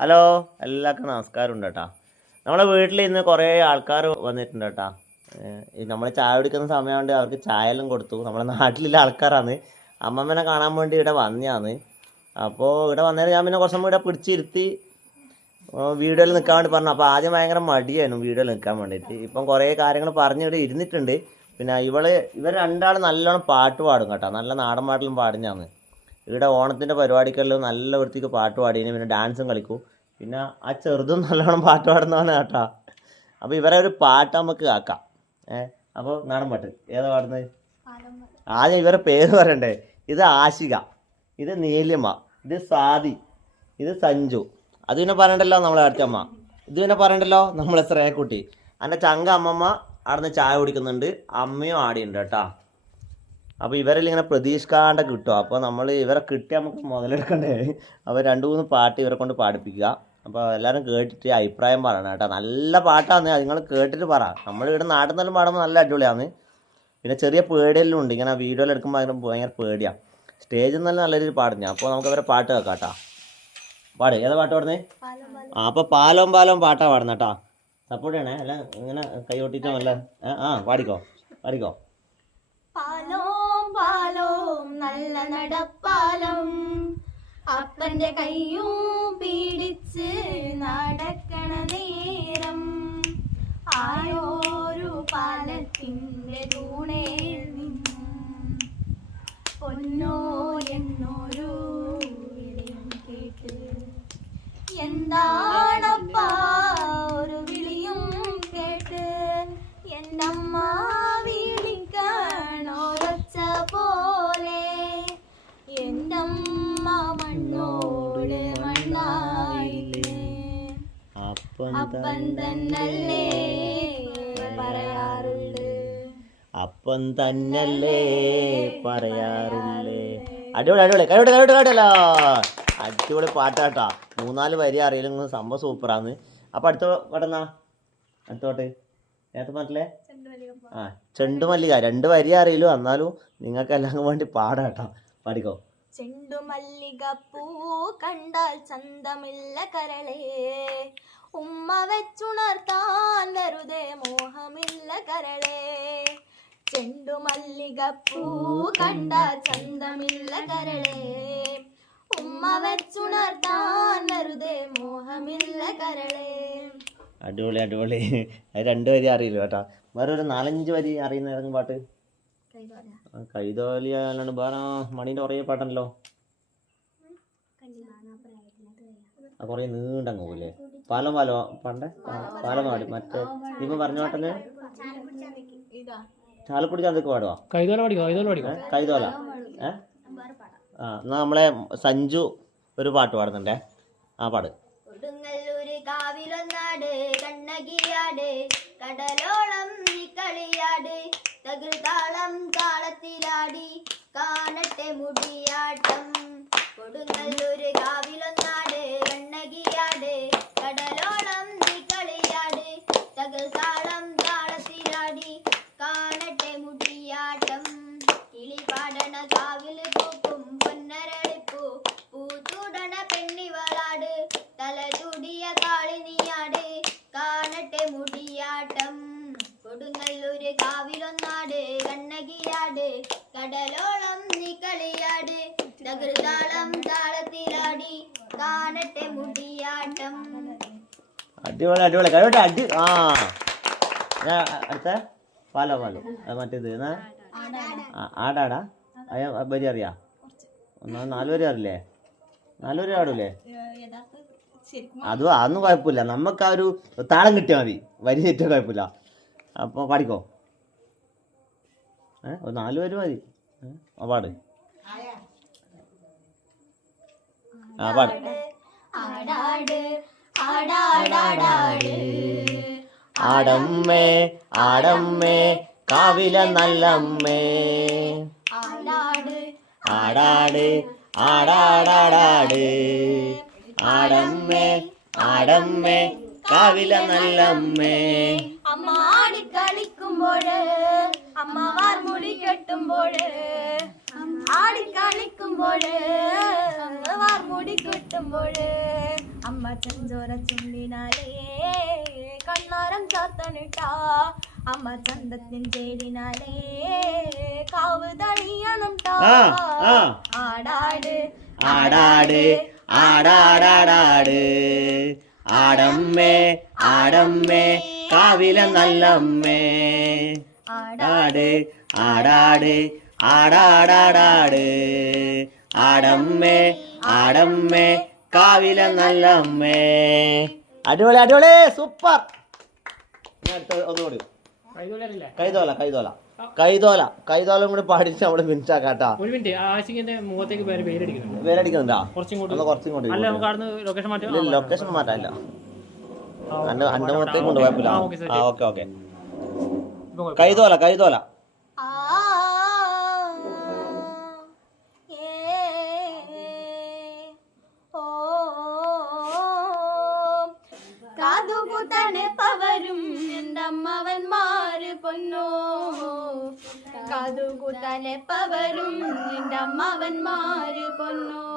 Hello എല്ലാവർക്കും നമസ്കാരം ഉണ്ട് കേട്ടോ. നമ്മളെ വീട്ടിൽ ഇന്ന് കുറേ ആൾക്കാർ വന്നിട്ടുണ്ട് കേട്ടോ. നമ്മൾ ചായ കുടിക്കുന്ന സമയമുണ്ട് അവർക്ക് ചായ എല്ലാം കൊടുത്തു. നമ്മുടെ നാട്ടിലുള്ള ആൾക്കാരാണ്. അമ്മമ്മനെ കാണാൻ വേണ്ടി ഇവിടെ വന്നതാണ്. അപ്പോൾ ഇവിടെ വന്നേരം ഞാൻ പിന്നെ കുറച്ചും ഇവിടെ പിടിച്ചിരുത്തി വീഡിയോയിൽ നിൽക്കാൻ വേണ്ടി പറഞ്ഞു. അപ്പോൾ ആദ്യം ഭയങ്കര മടിയായിരുന്നു വീഡിയോയിൽ നിൽക്കാൻ വേണ്ടിയിട്ട്. ഇപ്പം കുറേ കാര്യങ്ങൾ പറഞ്ഞ് ഇവിടെ ഇരുന്നിട്ടുണ്ട്. പിന്നെ ഇവൾ ഇവർ രണ്ടാൾ നല്ലോണം പാട്ട് പാടും കേട്ടോ. നല്ല നാടൻ പാട്ടിലും പാടുന്നതാണ്. ഇവിടെ ഓണത്തിന്റെ പരിപാടിക്കെല്ലാം നല്ല വൃത്തിക്ക് പാട്ട് പാടിന് പിന്നെ ഡാൻസും കളിക്കും. പിന്നെ ആ ചെറുതും നല്ലോണം പാട്ട് പാടുന്നതാണ് കേട്ടാ. അപ്പോൾ ഇവരെ ഒരു പാട്ട് നമുക്ക് ആക്കാം ഏ അപ്പോൾ നാടൻ പാട്ട്. ഏതാ പാടുന്നത്? ആദ്യം ഇവരെ പേര് പറയണ്ടേ. ഇത് ആശിക ഇത് നീലിമ ഇത് സാദി ഇത് സഞ്ജു. അത് പിന്നെ പറയണ്ടല്ലോ നമ്മളെ അടുത്തമ്മ ഇത് പിന്നെ പറയണ്ടല്ലോ നമ്മളെ ശ്രേയക്കുട്ടി എന്റെ ചങ്ക അമ്മമ്മ അവിടുന്ന് ചായ കുടിക്കുന്നുണ്ട്. അമ്മയും ആടിയുണ്ട് കേട്ടാ. അപ്പോൾ ഇവരിൽ ഇങ്ങനെ പ്രതീക്ഷിക്കാണ്ട് കിട്ടും. അപ്പോൾ നമ്മൾ ഇവരെ കിട്ടിയാൽ നമുക്ക് മുതലെടുക്കണ്ടേ? അപ്പോൾ രണ്ട് മൂന്ന് പാട്ട് ഇവരെ കൊണ്ട് പാടിപ്പിക്കുക. അപ്പോൾ എല്ലാവരും കേട്ടിട്ട് അഭിപ്രായം പറയണം കേട്ടോ. നല്ല പാട്ടാണ് നിങ്ങൾ കേട്ടിട്ട് പറ. നമ്മൾ ഇവിടെ നാട്ടിൽ നിന്നും പാടുമ്പോൾ നല്ല അടിപൊളിയാണ് പിന്നെ ചെറിയ പേടിയെല്ലാം ഉണ്ട് ഇങ്ങനെ വീഡിയോയിൽ എടുക്കുമ്പോൾ ഭയങ്കര ഭയങ്കര പേടിയാണ് സ്റ്റേജിൽ നിന്ന് നല്ല രീതിയിൽ പാടുന്ന അപ്പോൾ നമുക്ക് അവരെ പാട്ട് കേൾക്കാം കേട്ടോ. പാട്. ഏതാ പാട്ട് പാടുന്നേ? ആ അപ്പോൾ പാലോം പാലോം പാട്ടാ പാടുന്ന കേട്ടോ. സപ്പോർട്ട് ചെയ്യണേ. അല്ല ഇങ്ങനെ കൈ കൊട്ടിട്ടോ അല്ല ആ പാടിക്കോ. പാടിക്കോ. നല്ല നടപ്പാലം. അപ്പന്റെ കയ്യും പീഡിച്ച് നടക്കണ നേരം. ആയോരു പാലത്തിന്റെ തൂണേ നിന്നും പൊന്നോ അപ്പം അപ്പൻ തന്നല്ലേ പറയാറുള്ളു അപ്പം തന്നല്ലേ പറയാറുള്ളേ അടിപൊളി അടിപൊളി. കഴിവിട്ട് കഴിവിട്ട് കൈവിട്ടല്ലോ അടിപൊളി പാട്ടാട്ടാ. മൂന്നാൽ വരി അറിയില്ലെങ്കിൽ സംഭവം സൂപ്പറാന്ന്. അപ്പം അടുത്ത പാട്ടെന്നാ അടുത്തോട്ട് നേരത്തെ പാട്ടില്ലേ ആ ചെണ്ടുമല്ലിക. രണ്ട് വരി അറിയില്ലോ എന്നാലും നിങ്ങൾക്ക് എല്ലാം വേണ്ടി പാടാട്ടോ. പാടിക്കോ. ചെണ്ടുമല്ലിക പൂ കണ്ടാൽ ചന്തമില്ല കരളേ. ഉമ്മ വെച്ചുണർത്താൻ വെറുതെ മോഹമില്ല കരളേ. ചെണ്ടുമല്ലിക പൂ കണ്ട ചന്തമില്ല കരളേ. ഉമ്മ വെച്ചുണർത്താൻ വെറുതെ മോഹമില്ല കരളേ. അടിപൊളി അടിപൊളി. രണ്ടു വരി അറിയില്ല കേട്ടോ. വേറെ ഒരു നാലഞ്ച് വരി അറിയുന്ന ഏതെങ്കിലും പാട്ട്? കൈതോലിയാണ് അല്ലാണ്ട് വേറെ മണീന്റെ കുറേ പാട്ടുണ്ടല്ലോ കുറേ നീണ്ടങ്ങ് പോകില്ലേ? പാലം പാലോ? പണ്ടേ? പാലം പാടി മറ്റേ ഇപ്പൊ പറഞ്ഞ പാട്ടല്ലേ ചാലക്കുടി ചന്തക്ക് പാടുവാ? കൈതോല പഠിക്കോ കൈതോല പഠിക്കോ ഏ? കൈതോല. ഏ? ആ എന്നാ നമ്മളെ സഞ്ജു ഒരു പാട്ട് പാടുന്നുണ്ടേ. ആ പാട്. കാവിലൊന്നാട് കണ്ണകിയാട് കടലോളം താളത്തിലാടി കാണട്ടെ മുടിയാട്ടം. കൊടുങ്ങല്ലൂര് കാവിലൊന്നാട് കണ്ണകിയാട് കടലോളം നീ കളിയാട് തകൃതാളം താളത്തിലാടി കാണട്ടെ മുടിയാട്ടം. കിളി പാടണ കാവിൽ പൂക്കും പൊന്നരളിപ്പൂ പൂച്ചൂടണ പെണ്ണിവളാട് തല ചൂടിയ കാളിനിയാട് കാണട്ടെ മുടിയാട്ടം. കൊടുങ്ങല്ലൂര് കാവിലൊന്നാട് കണ്ണകിയാട് കടലോളം നീ കളിയാട് അടിപൊളി അടിപൊളി. കഴിവട്ടെ അടി ആ. ഞാൻ അടുത്ത? പാലോ പാലോ. മറ്റേത്. എന്നാ? ആടാടാ. വരി അറിയാ? ഒന്നാ നാല് വരി അറിയില്ലേ? നാല് വരി ആടൂലേ? അതും അതൊന്നും കുഴപ്പമില്ല. നമുക്ക് ആ ഒരു താളം കിട്ടിയാൽ മതി. വരി ഏറ്റവും കുഴപ്പമില്ല. അപ്പോൾ പാടിക്കോ? ഏ ഒരു നാല് വരി മതി. പാട്. ആ പാട്. ആടമ്മേ ആടമ്മേ കാവില നല്ലമ്മേ. ആടാട് ആടാട് ആടാടാടാട്. ആടമ്മേ ആടമ്മേ കാവില നല്ലമ്മേ. അമ്മ ആടി ആടിക്കളിക്കുമ്പോഴ് അമ്മമാർ മുടി കെട്ടുമ്പോഴ് ആടിക്കളിക്കുമ്പോഴ് അമ്മവാർ മുടി കെട്ടുമ്പോഴ് അമ്മ ചെഞ്ചോര ചുണ്ടിനാലേ കണ്ണാരം ചാത്തനിട്ടാ അമ്മ ചന്തത്തിൻ ചേരിനാലേ കാവ് തണിയണം ആ. ആടാട് ആടാട് ആടാടാടാട്. ആടമ്മേ ആടമ്മേ കാവിലെ നല്ലമ്മേ. ആടാട് ആടാട് ആടാടാടാട്. ആടമ്മേ ആടമ്മേ കാവില നല്ലമ്മേ. അടിപൊളി അടിപൊളി സൂപ്പർ. അടുത്ത ഒന്നുകൂടി കൈതോല കൈതോല. കൈതോല കൈതോലം കൂടി പാടിച്ച് നമ്മൾ മിനിച്ചാക്കാട്ടാ ഒരു മിനിറ്റ് ആശിക്കിന്റെ മുഖത്തേക്ക് പേര് പേരടിക്കുന്നുണ്ട്. അല്ല നമുക്ക് അവിടുന്ന് ലൊക്കേഷൻ മാറ്റി. ഇല്ല ലൊക്കേഷൻ മാറ്റാനില്ല. ആ, അന്റെ ഓക്കേ, അന്റെ ഓക്കേ, മുഖത്തേക്ക് ഓക്കേ. കൊണ്ട് കുഴപ്പമില്ല ആ, ഓക്കേ, ശരി. ആ ഓക്കെ. ഓക്കെ കൈതോല കൈതോല. കാതുകുത്തനെ പവരും നിന്റമ്മവന്മാര് പൊന്നോ?